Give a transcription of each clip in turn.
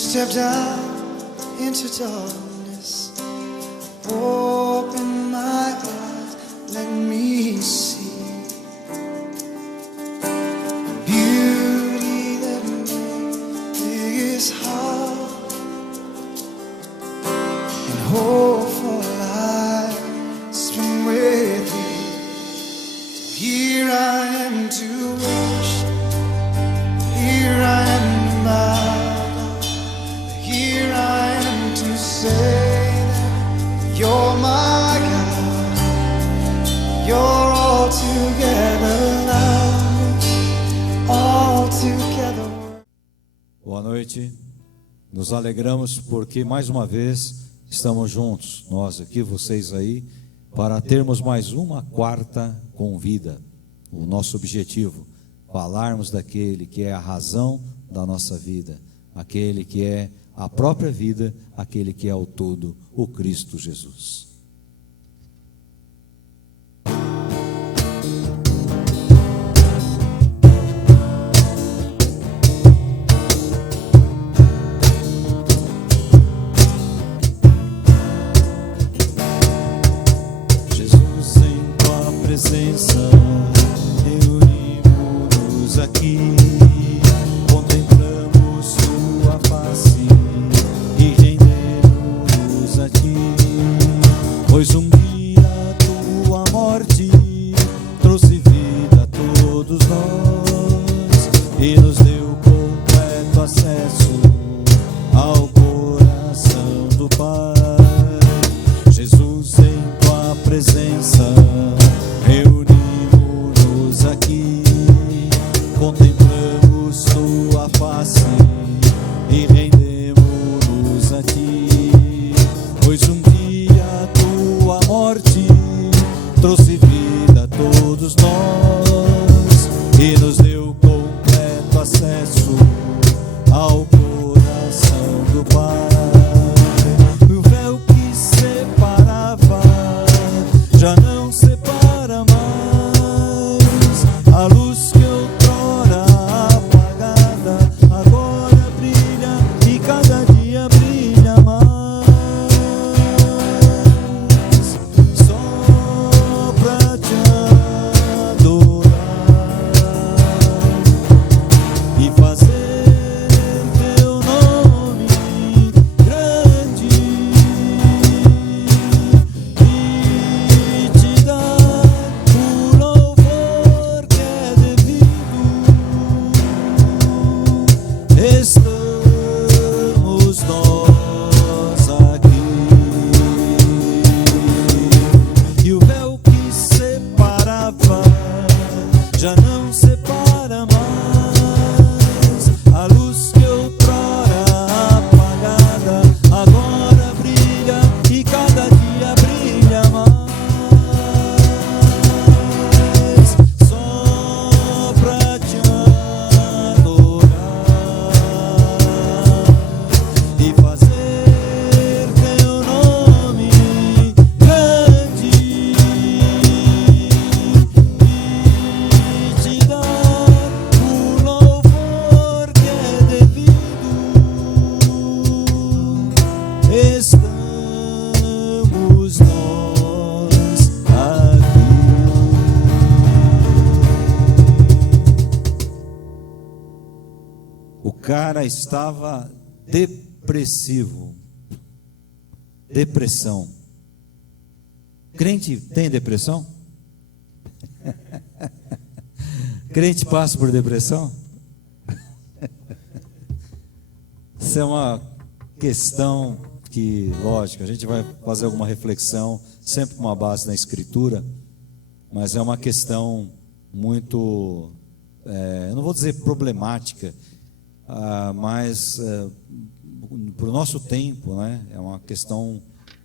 stepped out into darkness. Open my eyes, let me see beauty that made this heart and hope for life spring with thee. So here I am to worship, here I am to bow. Here I am to say that you're my God, you're all together. Boa noite, nos alegramos porque mais uma vez estamos juntos, nós aqui, vocês aí, para termos mais uma quarta com vida. O nosso objetivo, falarmos daquele que é a razão da nossa vida, aquele que é a própria vida, aquele que é o todo, o Cristo Jesus. Jesus, em tua presença, reunimos-nos aqui, contemplamos sua face e rendemos a ti, pois um dia tua morte trouxe vida a todos nós e nos deu completo acesso ao coração do Pai. Jesus, em tua presença, reunimos-nos aqui, contemplamos sua face e rendemos a ti, pois um dia tua morte trouxe vida a todos nós e nos deu completo acesso ao coração do Pai. O véu que separava já não separa mais, a luz que outrora apagada agora brilha e cada dia brilha mais. Só pra te adorar e fazer teu nome grande e te dar o louvor que é devido. Estamos nós aqui, e o véu que separava já não separa mais, a luz que outrora apagada agora brilha e cada dia brilha mais. Só pra te adorar e fazer teu nome grande e te dar o louvor que é devido. Estamos nós aqui. O cara estava depressivo, depressão. Crente tem depressão? Crente passa por depressão? Isso é uma questão que, lógico, a gente vai fazer alguma reflexão, sempre com uma base na Escritura, mas é uma questão muito, eu não vou dizer problemática, mas para o nosso tempo, né, é uma questão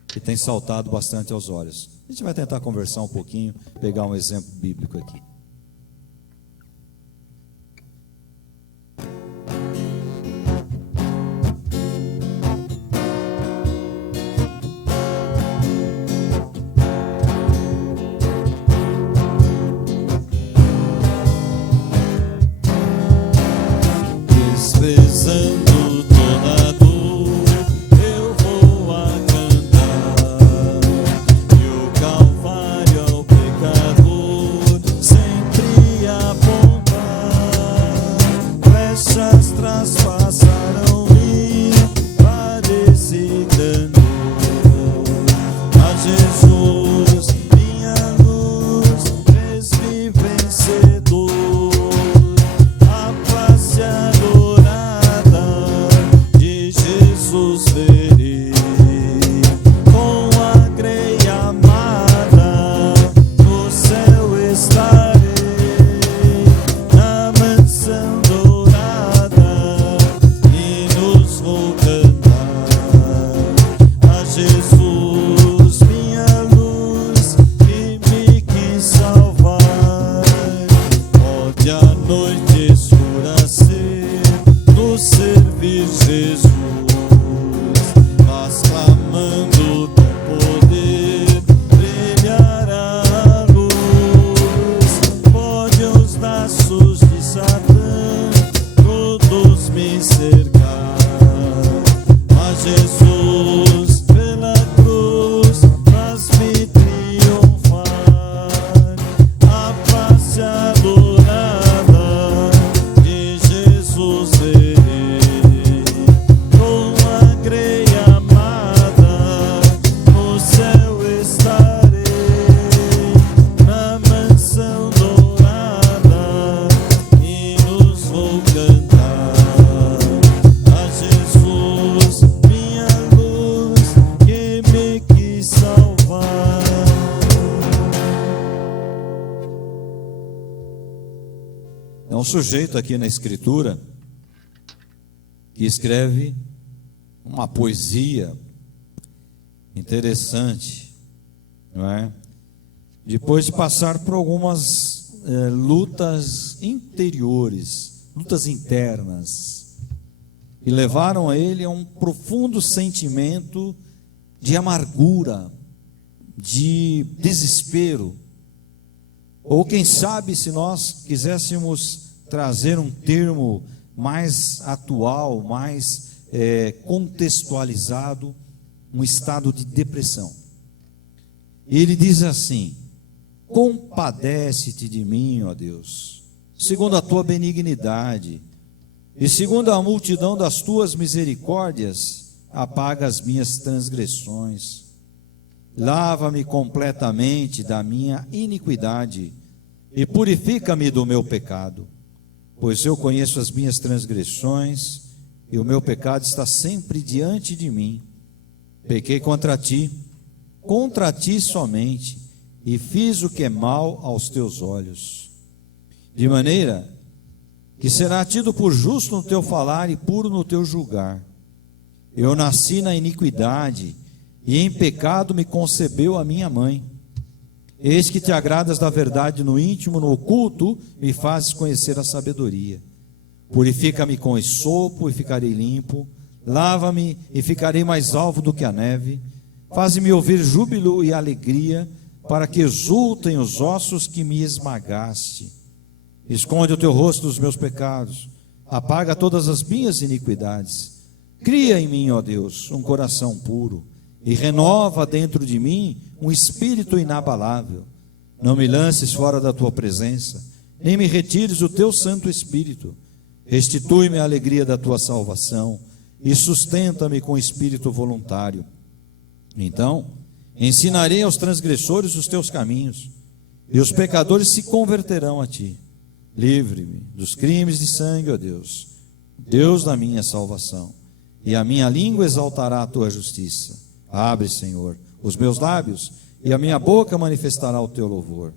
que tem saltado bastante aos olhos. A gente vai tentar conversar um pouquinho, pegar um exemplo bíblico aqui. Desprezando toda dor É um sujeito aqui na Escritura que escreve uma poesia interessante, não é? Depois de passar por algumas lutas interiores, lutas internas, que levaram a ele a um profundo sentimento de amargura, de desespero. Ou quem sabe, se nós quiséssemos trazer um termo mais atual, mais contextualizado, um estado de depressão. Ele diz assim: compadece-te de mim, ó Deus, segundo a tua benignidade, e segundo a multidão das tuas misericórdias, apaga as minhas transgressões. Lava-me completamente da minha iniquidade e purifica-me do meu pecado, pois eu conheço as minhas transgressões e o meu pecado está sempre diante de mim. Pequei contra ti somente, e fiz o que é mal aos teus olhos, de maneira que será tido por justo no teu falar e puro no teu julgar. Eu nasci na iniquidade, e em pecado me concebeu a minha mãe. Eis que te agradas da verdade no íntimo, no oculto, me fazes conhecer a sabedoria. Purifica-me com esopo e ficarei limpo, lava-me e ficarei mais alvo do que a neve. Faze-me ouvir júbilo e alegria, para que exultem os ossos que me esmagaste. Esconde o teu rosto dos meus pecados, apaga todas as minhas iniquidades. Cria em mim, ó Deus, um coração puro, e renova dentro de mim um espírito inabalável. Não me lances fora da tua presença, nem me retires o teu Santo Espírito. Restitui-me a alegria da tua salvação e sustenta-me com espírito voluntário. Então ensinarei aos transgressores os teus caminhos, e os pecadores se converterão a ti. Livre-me dos crimes de sangue, ó Deus, Deus da minha salvação, e a minha língua exaltará a tua justiça. Abre, Senhor, os meus lábios, e a minha boca manifestará o teu louvor.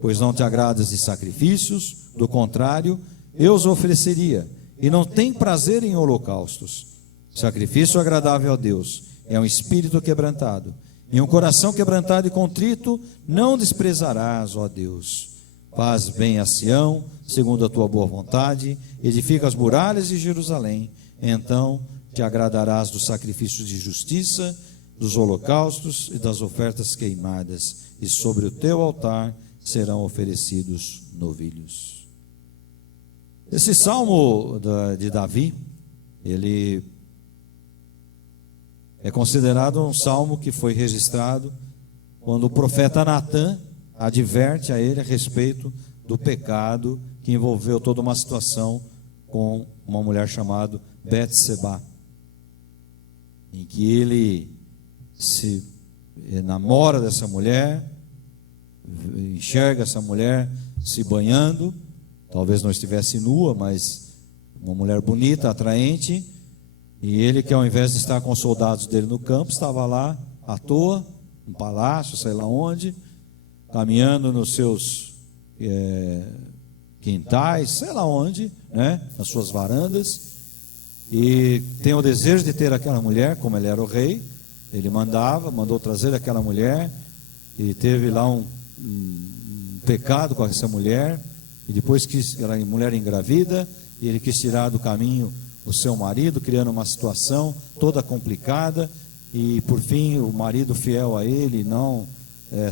Pois não te agradas de sacrifícios, do contrário, eu os ofereceria, e não tem prazer em holocaustos. Sacrifício agradável a Deus é um espírito quebrantado, e um coração quebrantado e contrito não desprezarás, ó Deus. Faz bem a Sião, segundo a tua boa vontade, edifica as muralhas de Jerusalém, então te agradarás dos sacrifícios de justiça, dos holocaustos e das ofertas queimadas, e sobre o teu altar serão oferecidos novilhos. Esse salmo de Davi, ele é considerado um salmo que foi registrado quando o profeta Natã adverte a ele a respeito do pecado que envolveu toda uma situação com uma mulher chamada Betseba, em que ele se namora dessa mulher, enxerga essa mulher se banhando, talvez não estivesse nua, mas uma mulher bonita, atraente, e ele, que ao invés de estar com os soldados dele no campo, estava lá à toa, no palácio, sei lá onde, caminhando nos seus quintais, sei lá onde, né, nas suas varandas, e tem o desejo de ter aquela mulher. Como ele era o rei, ele mandou trazer aquela mulher, e teve lá um pecado com essa mulher, e depois que a mulher engravida, e ele quis tirar do caminho o seu marido, criando uma situação toda complicada, e por fim o marido, fiel a ele, não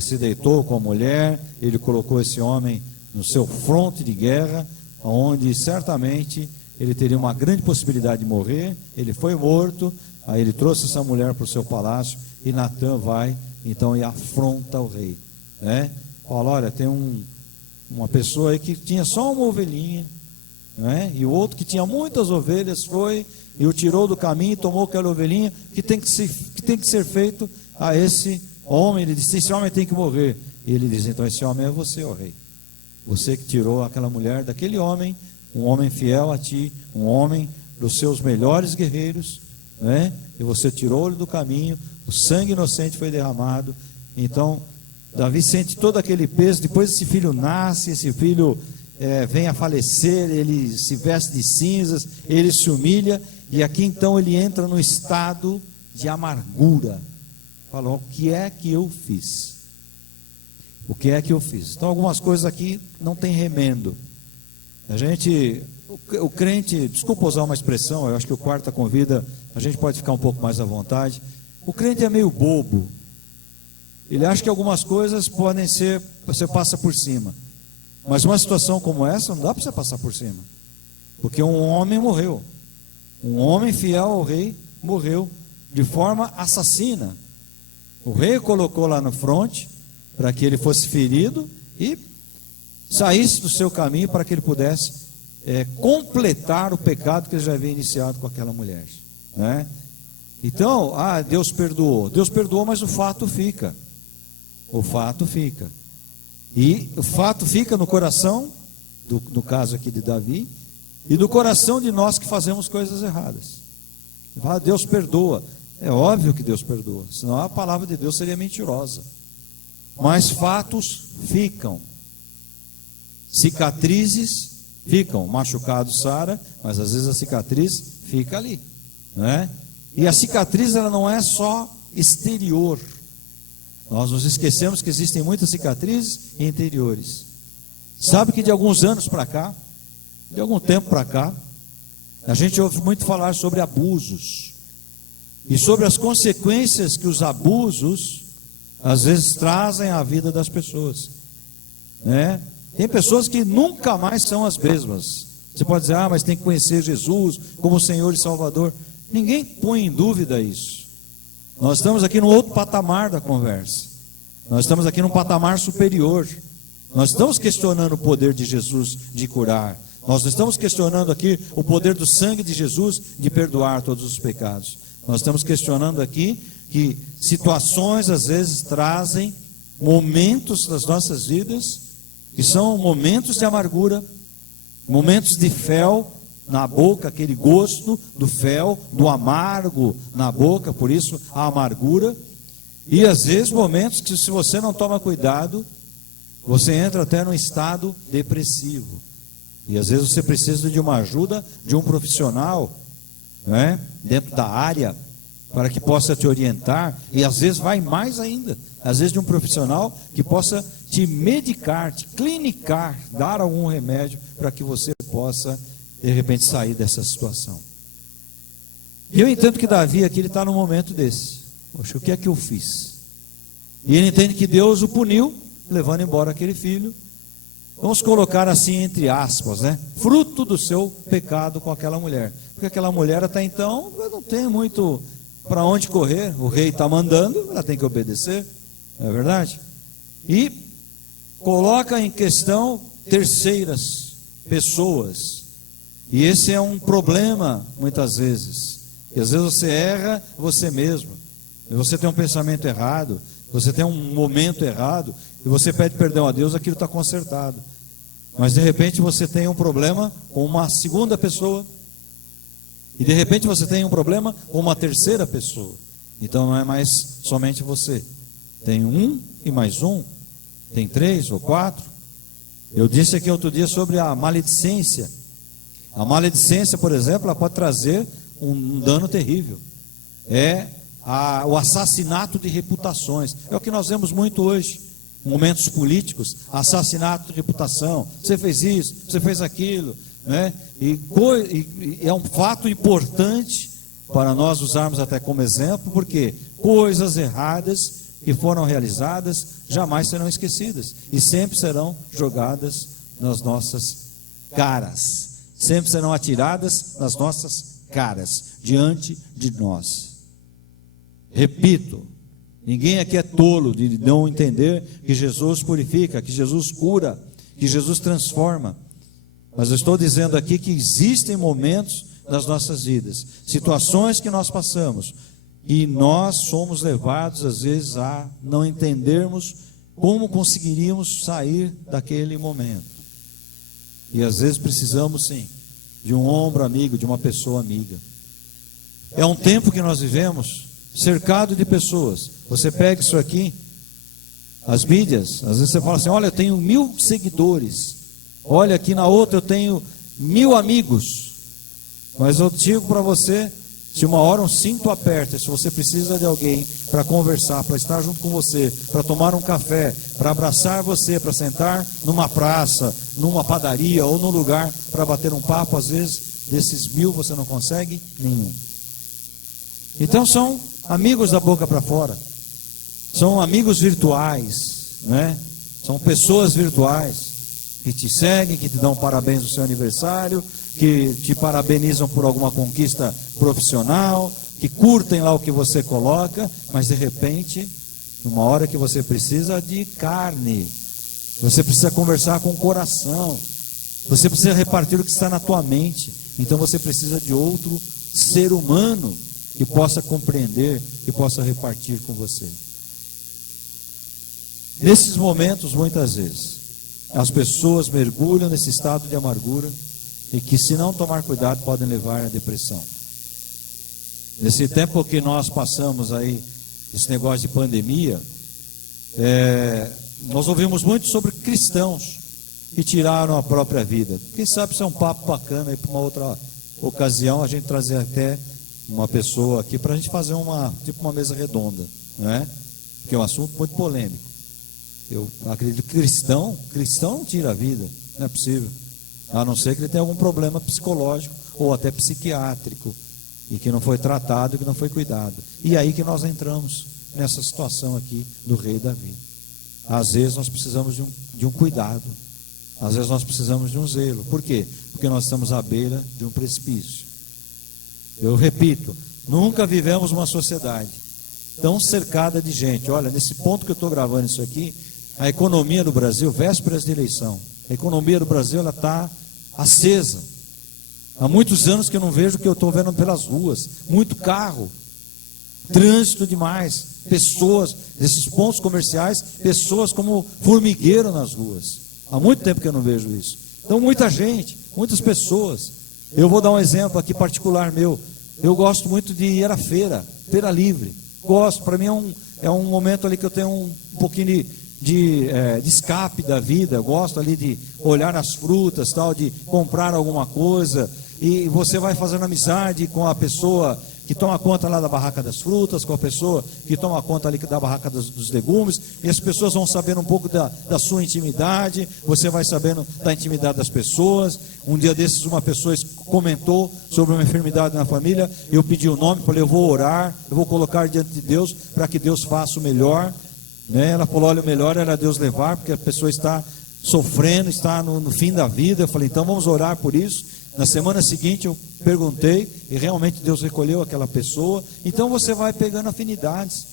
se deitou com a mulher. Ele colocou esse homem no seu fronte de guerra, onde certamente ele teria uma grande possibilidade de morrer. Ele foi morto. Aí ele trouxe essa mulher para o seu palácio, e Natã vai então e afronta o rei, né? Fala: olha, tem uma pessoa aí que tinha só uma ovelhinha, né? E o outro que tinha muitas ovelhas foi e o tirou do caminho e tomou aquela ovelhinha. Que tem que ser feito a esse homem? Ele disse: esse homem tem que morrer. E ele diz: então esse homem é você, ó rei. Você que tirou aquela mulher daquele homem, um homem fiel a ti, um homem dos seus melhores guerreiros, né? E você tirou ele do caminho, o sangue inocente foi derramado. Então Davi sente todo aquele peso. Depois esse filho nasce, esse filho vem a falecer, ele se veste de cinzas, ele se humilha, e aqui então ele entra no estado de amargura. Falou: o que é que eu fiz? O que é que eu fiz? Então algumas coisas aqui não tem remendo. O crente, desculpa usar uma expressão, eu acho que o quarta convida, a gente pode ficar um pouco mais à vontade. O crente é meio bobo. Ele acha que algumas coisas podem ser, você passa por cima. Mas uma situação como essa, não dá para você passar por cima. Porque um homem morreu. Um homem fiel ao rei morreu de forma assassina. O rei colocou lá no fronte para que ele fosse ferido e saísse do seu caminho para que ele pudesse completar o pecado que ele já havia iniciado com aquela mulher, né? Então, Deus perdoou. Deus perdoou, mas o fato fica. O fato fica. E o fato fica no coração, no caso aqui de Davi, e do coração de nós que fazemos coisas erradas. Deus perdoa. É óbvio que Deus perdoa, senão a palavra de Deus seria mentirosa. Mas fatos ficam. Cicatrizes ficam. Machucado sara, mas às vezes a cicatriz fica ali, né? E a cicatriz, ela não é só exterior. Nós nos esquecemos que existem muitas cicatrizes interiores. Sabe que de alguns anos para cá, de algum tempo para cá, a gente ouve muito falar sobre abusos e sobre as consequências que os abusos às vezes trazem à vida das pessoas, né? Tem pessoas que nunca mais são as mesmas. Você pode dizer: mas tem que conhecer Jesus como Senhor e Salvador. Ninguém põe em dúvida isso. Nós estamos aqui num outro patamar da conversa. Nós estamos aqui num patamar superior. Nós estamos questionando o poder de Jesus de curar. Nós estamos questionando aqui o poder do sangue de Jesus de perdoar todos os pecados. Nós estamos questionando aqui que situações às vezes trazem momentos das nossas vidas que são momentos de amargura, momentos de fel na boca, aquele gosto do fel, do amargo na boca, por isso a amargura. E às vezes momentos que, se você não toma cuidado, você entra até num estado depressivo. E às vezes você precisa de uma ajuda de um profissional, né, dentro da área, para que possa te orientar. E às vezes vai mais ainda, às vezes de um profissional que possa te medicar, te clinicar, dar algum remédio para que você possa de repente sair dessa situação. E eu entendo que Davi aqui, ele está num momento desse. Poxa, o que é que eu fiz? E ele entende que Deus o puniu, levando embora aquele filho. Vamos colocar assim entre aspas, né? Fruto do seu pecado com aquela mulher. Porque aquela mulher até então não tem muito para onde correr. O rei está mandando, ela tem que obedecer, não é verdade? E coloca em questão terceiras pessoas. E esse é um problema muitas vezes. E às vezes você erra você mesmo. E você tem um pensamento errado, você tem um momento errado, e você pede perdão a Deus, aquilo está consertado. Mas de repente você tem um problema com uma segunda pessoa, e de repente você tem um problema com uma terceira pessoa. Então não é mais somente você. Tem um e mais um, tem 3 ou 4. Eu disse aqui outro dia sobre a maledicência. A maledicência, por exemplo, ela pode trazer um dano terrível. O assassinato de reputações. É o que nós vemos muito hoje. Momentos políticos, assassinato de reputação. Você fez isso, você fez aquilo, né? E é um fato importante para nós usarmos até como exemplo, porque coisas erradas que foram realizadas jamais serão esquecidas e sempre serão jogadas nas nossas caras, sempre serão atiradas nas nossas caras, diante de nós. Repito, ninguém aqui é tolo de não entender que Jesus purifica, que Jesus cura, que Jesus transforma. Mas eu estou dizendo aqui que existem momentos das nossas vidas, situações que nós passamos, e nós somos levados às vezes a não entendermos como conseguiríamos sair daquele momento. E às vezes precisamos sim de um ombro amigo, de uma pessoa amiga. É um tempo que nós vivemos cercado de pessoas. Você pega isso aqui, as mídias, às vezes você fala assim: olha, eu tenho 1000 seguidores. Olha, aqui na outra eu tenho 1000 amigos. Mas eu digo para você, se uma hora um cinto aperta, se você precisa de alguém para conversar, para estar junto com você, para tomar um café, para abraçar você, para sentar numa praça, numa padaria ou num lugar para bater um papo, às vezes desses 1000 você não consegue nenhum. Então são amigos da boca para fora, são amigos virtuais, né? São pessoas virtuais que te seguem, que te dão parabéns no seu aniversário, que te parabenizam por alguma conquista profissional, que curtem lá o que você coloca, mas de repente, numa hora que você precisa de carne, você precisa conversar com o coração, você precisa repartir o que está na tua mente, então você precisa de outro ser humano que possa compreender, que possa repartir com você. Nesses momentos, muitas vezes, as pessoas mergulham nesse estado de amargura e que, se não tomar cuidado, podem levar à depressão. Nesse tempo que nós passamos aí, esse negócio de pandemia, nós ouvimos muito sobre cristãos que tiraram a própria vida. Quem sabe isso é um papo bacana aí para uma outra ocasião, a gente trazer até uma pessoa aqui para a gente fazer uma mesa redonda, né? Porque é um assunto muito polêmico. Eu acredito que cristão não tira a vida, não é possível. A não ser que ele tenha algum problema psicológico ou até psiquiátrico e que não foi tratado, que não foi cuidado. E aí que nós entramos nessa situação aqui do rei Davi. Às vezes nós precisamos de um cuidado, às vezes nós precisamos de um zelo. Por quê? Porque nós estamos à beira de um precipício. Eu repito, nunca vivemos uma sociedade tão cercada de gente. Olha, nesse ponto que eu estou gravando isso aqui, a economia do Brasil, vésperas de eleição, a economia do Brasil ela está acesa. Há muitos anos que eu não vejo o que eu estou vendo pelas ruas. Muito carro, trânsito demais, pessoas, esses pontos comerciais, pessoas como formigueiro nas ruas. Há muito tempo que eu não vejo isso. Então muita gente, muitas pessoas. Eu vou dar um exemplo aqui particular meu. Eu gosto muito de ir à feira livre. Gosto, para mim é um momento ali que eu tenho um pouquinho de escape da vida. Eu gosto ali de olhar as frutas, tal, de comprar alguma coisa, e você vai fazendo amizade com a pessoa que toma conta lá da barraca das frutas, com a pessoa que toma conta ali da barraca dos legumes, e as pessoas vão sabendo um pouco da sua intimidade, você vai sabendo da intimidade das pessoas. Um dia desses uma pessoa comentou sobre uma enfermidade na família, eu pedi o nome, falei, eu vou orar, eu vou colocar diante de Deus, para que Deus faça o melhor, né? Ela falou, olha, o melhor era Deus levar, porque a pessoa está sofrendo, está no fim da vida. Eu falei, então vamos orar por isso. Na semana seguinte eu perguntei e realmente Deus recolheu aquela pessoa. Então você vai pegando afinidades.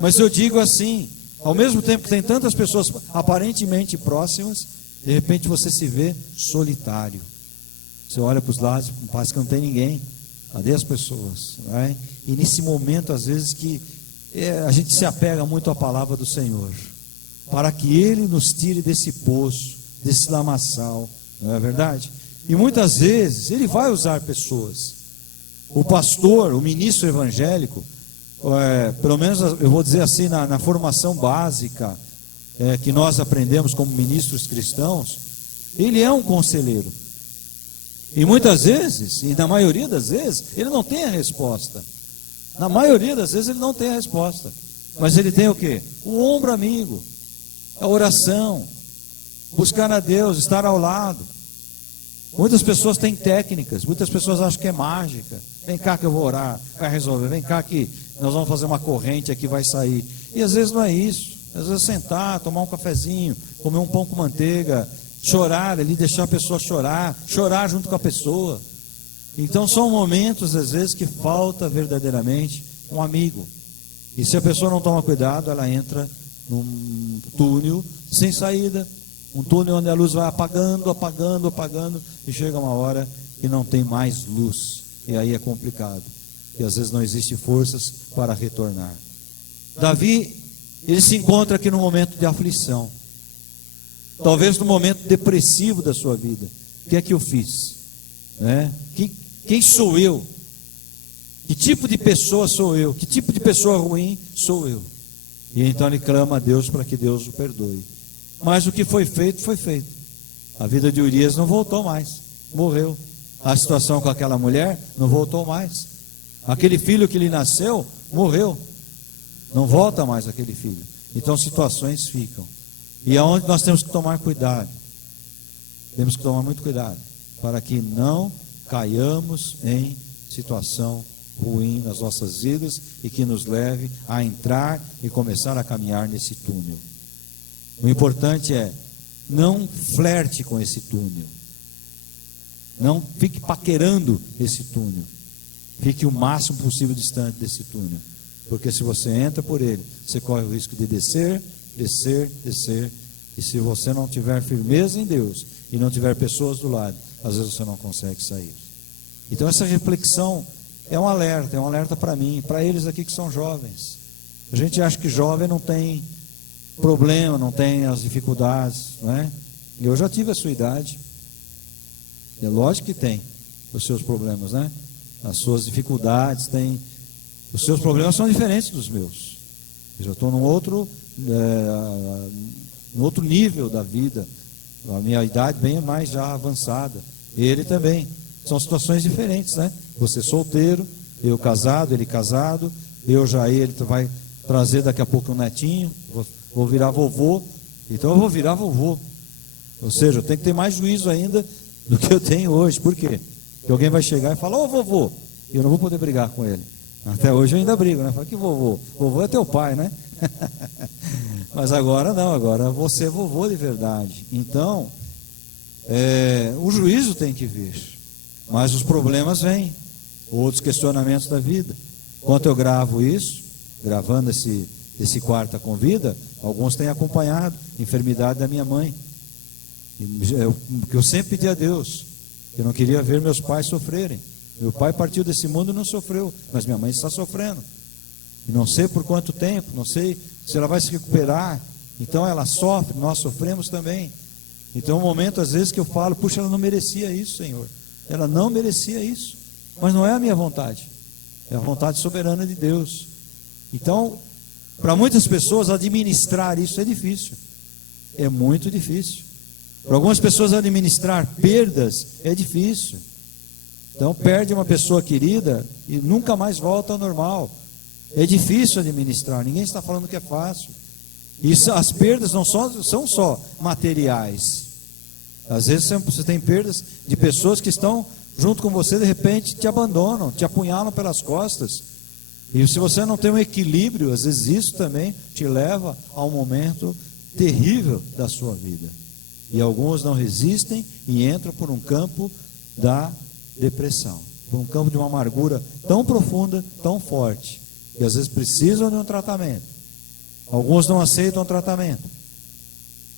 Mas eu digo assim, ao mesmo tempo que tem tantas pessoas aparentemente próximas, de repente você se vê solitário. Você olha para os lados, parece que não tem ninguém. Cadê as pessoas? Né? E nesse momento, às vezes, que a gente se apega muito à palavra do Senhor, para que Ele nos tire desse poço, desse lamaçal, não é verdade? E muitas vezes Ele vai usar pessoas. O pastor, o ministro evangélico, pelo menos eu vou dizer assim, na formação básica que nós aprendemos como ministros cristãos, ele é um conselheiro. E muitas vezes, e na maioria das vezes, ele não tem a resposta. Na maioria das vezes ele não tem a resposta. Mas ele tem o quê? O ombro amigo, a oração, buscar a Deus, estar ao lado. Muitas pessoas têm técnicas, muitas pessoas acham que é mágica. Vem cá que eu vou orar, vai resolver. Vem cá que nós vamos fazer uma corrente aqui, vai sair. E às vezes não é isso. Às vezes sentar, tomar um cafezinho, comer um pão com manteiga, chorar ali, deixar a pessoa chorar junto com a pessoa. Então são momentos às vezes que falta verdadeiramente um amigo. E se a pessoa não toma cuidado, ela entra num túnel sem saída. Um túnel onde a luz vai apagando, e chega uma hora que não tem mais luz. E aí é complicado. E às vezes não existe forças para retornar. Davi, ele se encontra aqui num momento de aflição. Talvez no momento depressivo da sua vida. O que é que eu fiz? Quem sou eu? Que tipo de pessoa sou eu? Que tipo de pessoa ruim sou eu? E então ele clama a Deus para que Deus o perdoe. Mas o que foi feito, foi feito. A vida de Urias não voltou mais, morreu. A situação com aquela mulher não voltou mais. Aquele filho que lhe nasceu, morreu. Não volta mais aquele filho. Então situações ficam. E é onde nós temos que tomar cuidado. Temos que tomar muito cuidado para que não caiamos em situação ruim nas nossas vidas e que nos leve a entrar e começar a caminhar nesse túnel. O importante é, não flerte com esse túnel. Não fique paquerando esse túnel. Fique o máximo possível distante desse túnel. Porque se você entra por ele, você corre o risco de descer. E se você não tiver firmeza em Deus e não tiver pessoas do lado, às vezes você não consegue sair. Então essa reflexão é um alerta para mim, para eles aqui que são jovens. A gente acha que jovem não tem problema, não tem as dificuldades, não é? Eu já tive a sua idade. É lógico que tem os seus problemas, né? As suas dificuldades, os seus problemas são diferentes dos meus. Eu já estou num outro nível da vida. A minha idade bem mais já avançada. Ele também. São situações diferentes, né? Você solteiro, eu casado, ele casado. Ele vai trazer daqui a pouco um netinho. Vou virar vovô. Então eu vou virar vovô. Ou seja, eu tenho que ter mais juízo ainda do que eu tenho hoje. Por quê? Porque alguém vai chegar e falar: ô vovô, e eu não vou poder brigar com ele. Até hoje eu ainda brigo, né? Fala: que vovô? Vovô é teu pai, né? Mas agora não, agora você é vovô de verdade. Então, o juízo tem que vir. Mas os problemas vêm, outros questionamentos da vida. Enquanto eu gravo isso, gravando esse Quarta com Vida, alguns têm acompanhado a enfermidade da minha mãe. Que eu sempre pedi a Deus, que eu não queria ver meus pais sofrerem. Meu pai partiu desse mundo e não sofreu, mas minha mãe está sofrendo. E não sei por quanto tempo, não sei se ela vai se recuperar. Então ela sofre, nós sofremos também. Então é um momento às vezes que eu falo: puxa, ela não merecia isso, Senhor. Ela não merecia isso. Mas não é a minha vontade, é a vontade soberana de Deus. Então, para muitas pessoas administrar isso é difícil. É muito difícil. Para algumas pessoas administrar perdas é difícil. Então perde uma pessoa querida e nunca mais volta ao normal. É difícil administrar, ninguém está falando que é fácil. E as perdas não são só materiais. Às vezes você tem perdas de pessoas que estão junto com você, de repente te abandonam, te apunhalam pelas costas. E se você não tem um equilíbrio, às vezes isso também te leva a um momento terrível da sua vida. E alguns não resistem e entram por um campo da depressão, por um campo de uma amargura tão profunda, tão forte, que às vezes precisam de um tratamento. Alguns não aceitam o tratamento.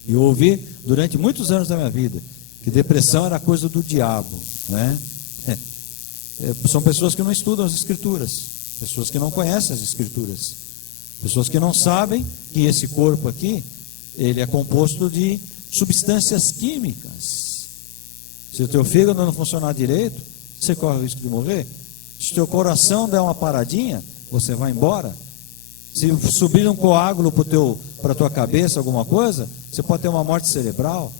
E eu ouvi durante muitos anos da minha vida que depressão era coisa do diabo, né? São pessoas que não estudam as Escrituras, pessoas que não conhecem as Escrituras, pessoas que não sabem que esse corpo aqui, ele é composto de substâncias químicas. Se o teu fígado não funcionar direito, você corre o risco de morrer. Se o teu coração der uma paradinha, você vai embora. Se subir um coágulo para a tua cabeça, alguma coisa, você pode ter uma morte cerebral.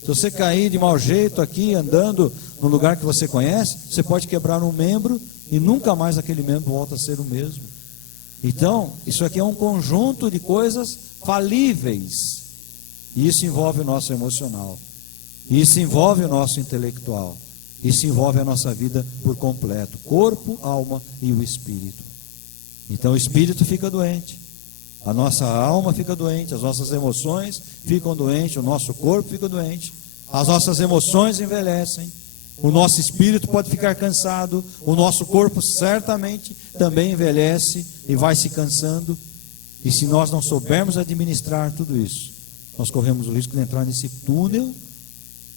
Se você cair de mau jeito aqui, andando no lugar que você conhece, você pode quebrar um membro e nunca mais aquele membro volta a ser o mesmo. Então, isso aqui é um conjunto de coisas falíveis. E isso envolve o nosso emocional. Isso envolve o nosso intelectual. Isso envolve a nossa vida por completo. Corpo, alma e o espírito. Então o espírito fica doente. A nossa alma fica doente. As nossas emoções ficam doentes. O nosso corpo fica doente. As nossas emoções envelhecem. O nosso espírito pode ficar cansado. O nosso corpo certamente também envelhece e vai se cansando. E se nós não soubermos administrar tudo isso, nós corremos o risco de entrar nesse túnel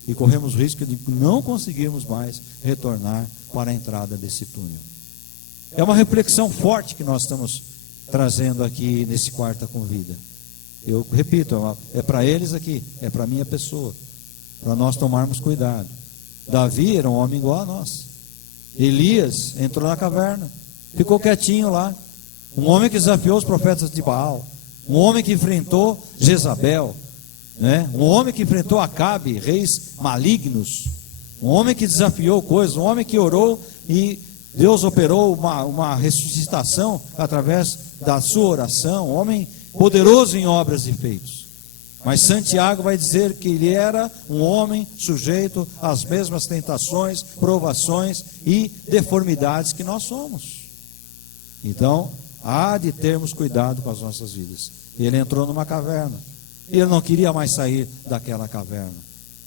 e corremos o risco de não conseguirmos mais retornar para a entrada desse túnel. É uma reflexão forte que nós estamos trazendo aqui nesse Quarta com Vida. Eu repito, é para eles aqui, é para a minha pessoa, para nós tomarmos cuidado. Davi era um homem igual a nós. Elias entrou na caverna, ficou quietinho lá. Um homem que desafiou os profetas de Baal, um homem que enfrentou Jezabel, né? Um homem que enfrentou Acabe, reis malignos, um homem que desafiou coisas, um homem que orou e Deus operou uma ressuscitação através da sua oração, um homem poderoso em obras e feitos. Mas Santiago vai dizer que ele era um homem sujeito às mesmas tentações, provações e deformidades que nós somos. Então, há de termos cuidado com as nossas vidas. Ele entrou numa caverna. Ele não queria mais sair daquela caverna.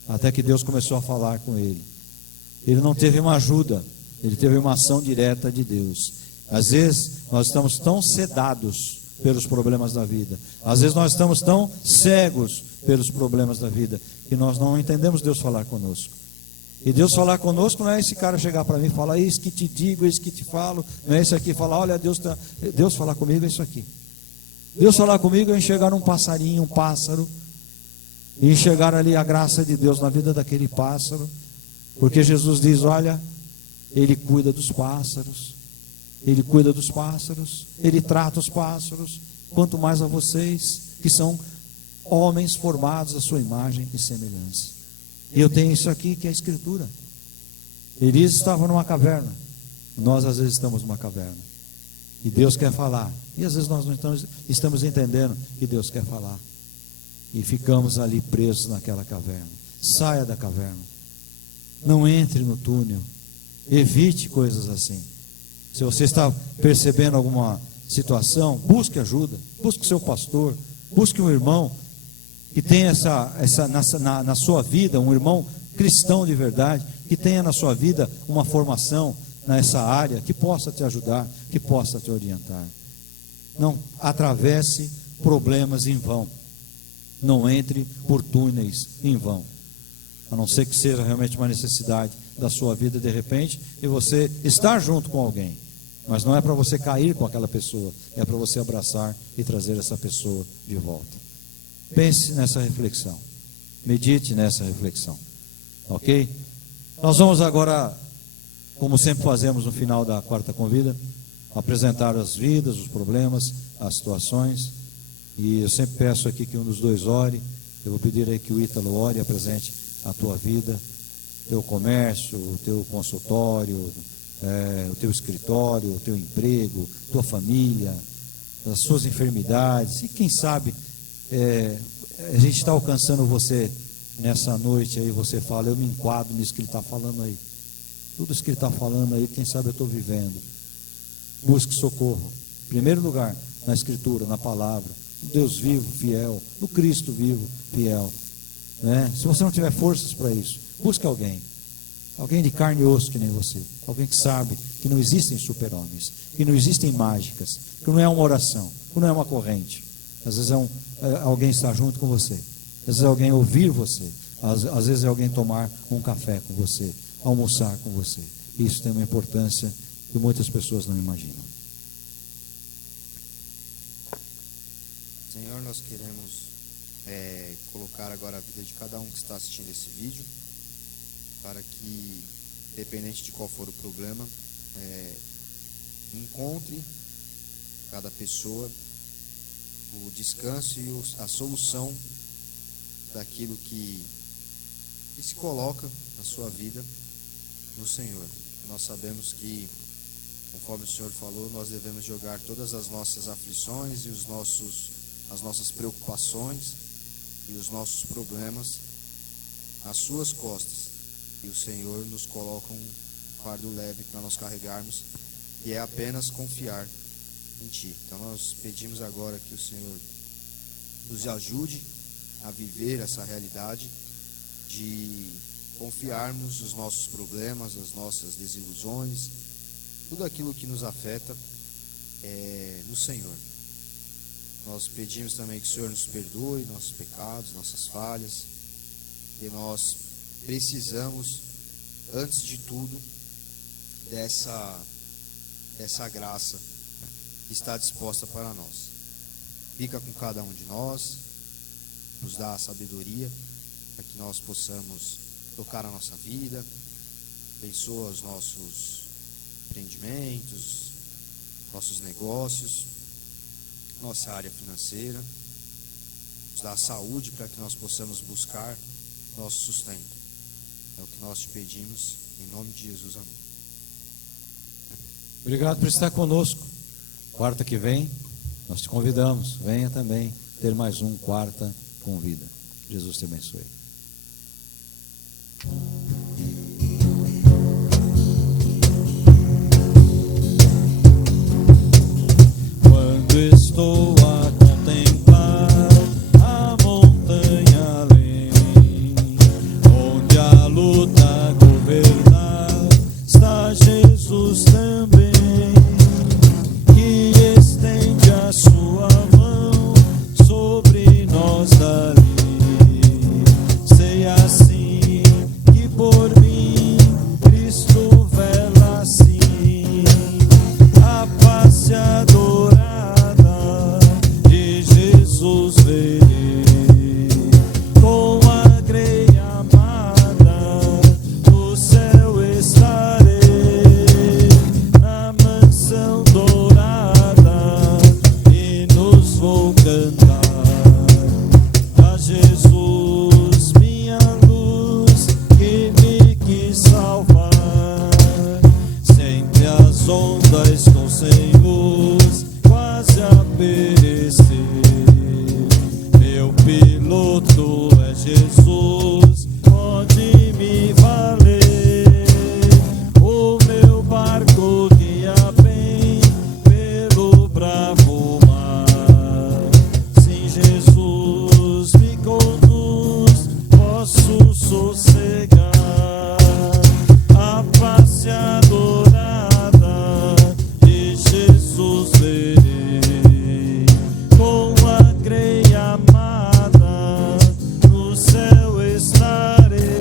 Até que Deus começou a falar com ele. Ele não teve uma ajuda. Ele teve uma ação direta de Deus. Às vezes, nós estamos tão sedados pelos problemas da vida. Às vezes, nós estamos tão cegos pelos problemas da vida, que nós não entendemos Deus falar conosco. E Deus falar conosco não é esse cara chegar para mim e falar, isso que te digo, isso que te falo. Não é esse aqui falar, olha, Deus falar comigo é isso aqui. Deus falar comigo é enxergar um passarinho, um pássaro, e enxergar ali a graça de Deus na vida daquele pássaro. Porque Jesus diz, olha, Ele cuida dos pássaros. Ele cuida dos pássaros, Ele trata os pássaros, quanto mais a vocês, que são homens formados à sua imagem e semelhança. E eu tenho isso aqui que é a Escritura. Eles estavam numa caverna, nós às vezes estamos numa caverna, e Deus quer falar, e às vezes nós não estamos entendendo que Deus quer falar, e ficamos ali presos naquela caverna. Saia da caverna, não entre no túnel, evite coisas assim. Se você está percebendo alguma situação, busque ajuda, busque o seu pastor, busque um irmão que tenha na sua vida, um irmão cristão de verdade, que tenha na sua vida uma formação nessa área, que possa te ajudar, que possa te orientar. Não atravesse problemas em vão, não entre por túneis em vão, a não ser que seja realmente uma necessidade da sua vida de repente, e você estar junto com alguém, mas não é para você cair com aquela pessoa, é para você abraçar e trazer essa pessoa de volta. Pense nessa reflexão, medite nessa reflexão, ok? Nós vamos agora, como sempre fazemos no final da quarta convida, apresentar as vidas, os problemas, as situações, e eu sempre peço aqui que um dos dois ore. Eu vou pedir aí que o Ítalo ore e apresente a tua vida, teu comércio, o teu consultório, o teu escritório, o teu emprego, tua família, as suas enfermidades, e quem sabe a gente está alcançando você nessa noite aí, você fala, eu me enquadro nisso que ele está falando aí, tudo isso que ele está falando aí, quem sabe eu estou vivendo. Busque socorro, em primeiro lugar, na Escritura, na palavra, no Deus vivo, fiel, no Cristo vivo, fiel, né? Se você não tiver forças para isso, busque alguém de carne e osso que nem você, alguém que sabe que não existem super-homens, que não existem mágicas, que não é uma oração, que não é uma corrente. Às vezes alguém estar junto com você, às vezes é alguém ouvir você, às vezes é alguém tomar um café com você, almoçar com você. Isso tem uma importância que muitas pessoas não imaginam. Senhor, nós queremos colocar agora a vida de cada um que está assistindo esse vídeo, para que, independente de qual for o problema, encontre cada pessoa o descanso e a solução daquilo que se coloca na sua vida no Senhor. Nós sabemos que, conforme o Senhor falou, nós devemos jogar todas as nossas aflições e as nossas preocupações e os nossos problemas às suas costas, e o Senhor nos coloca um fardo leve para nós carregarmos, e é apenas confiar em Ti. Então nós pedimos agora que o Senhor nos ajude a viver essa realidade de confiarmos os nossos problemas, as nossas desilusões, tudo aquilo que nos afeta no Senhor. Nós pedimos também que o Senhor nos perdoe nossos pecados, nossas falhas, e nós precisamos, antes de tudo, dessa graça que está disposta para nós. Fica com cada um de nós, nos dá a sabedoria para que nós possamos tocar a nossa vida, abençoa os nossos empreendimentos, nossos negócios, nossa área financeira. Nos dá saúde para que nós possamos buscar nosso sustento. É o que nós te pedimos, em nome de Jesus, amém. Obrigado por estar conosco. Quarta que vem, nós te convidamos. Venha também ter mais um Quarta com Vida. Jesus te abençoe. Quando estou a contemplar a montanha além, onde a luta governar, está Jesus também, que estende a sua mão sobre nós dali. Sei assim que por mim Cristo vela assim, a face adorada de Jesus verei, com a greia amada no céu estarei, na mansão dourada, e nos vou cantar a Jesus, minha luz, que me quis salvar. Sempre as ondas com sem luz, quase a perecer. Meu piloto é Jesus, pode me valer. O meu barco guia bem pelo bravo mar. Sim, Jesus me conduz, posso sossegar. A face adorada de Jesus verei, com a greia amada no céu estarei,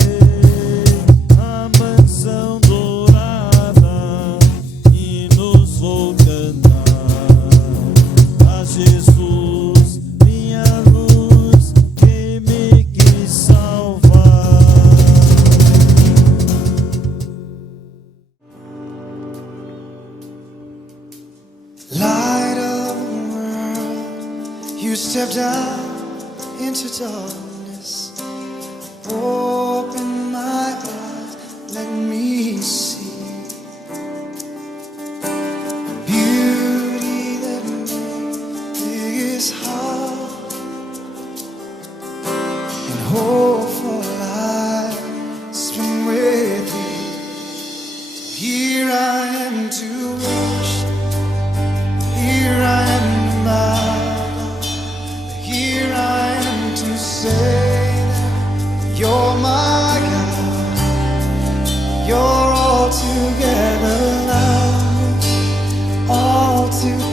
a mansão dourada, e nos vou cantar a Jesus, minha luz, que me quis salvar. Light of the world, you stepped out into darkness. Open my eyes, let me see beauty that made this heart, and hope for life spent with you. So here I am to worship. Here I am, God. Here I am to say that you're my God. You're all together lovely, all together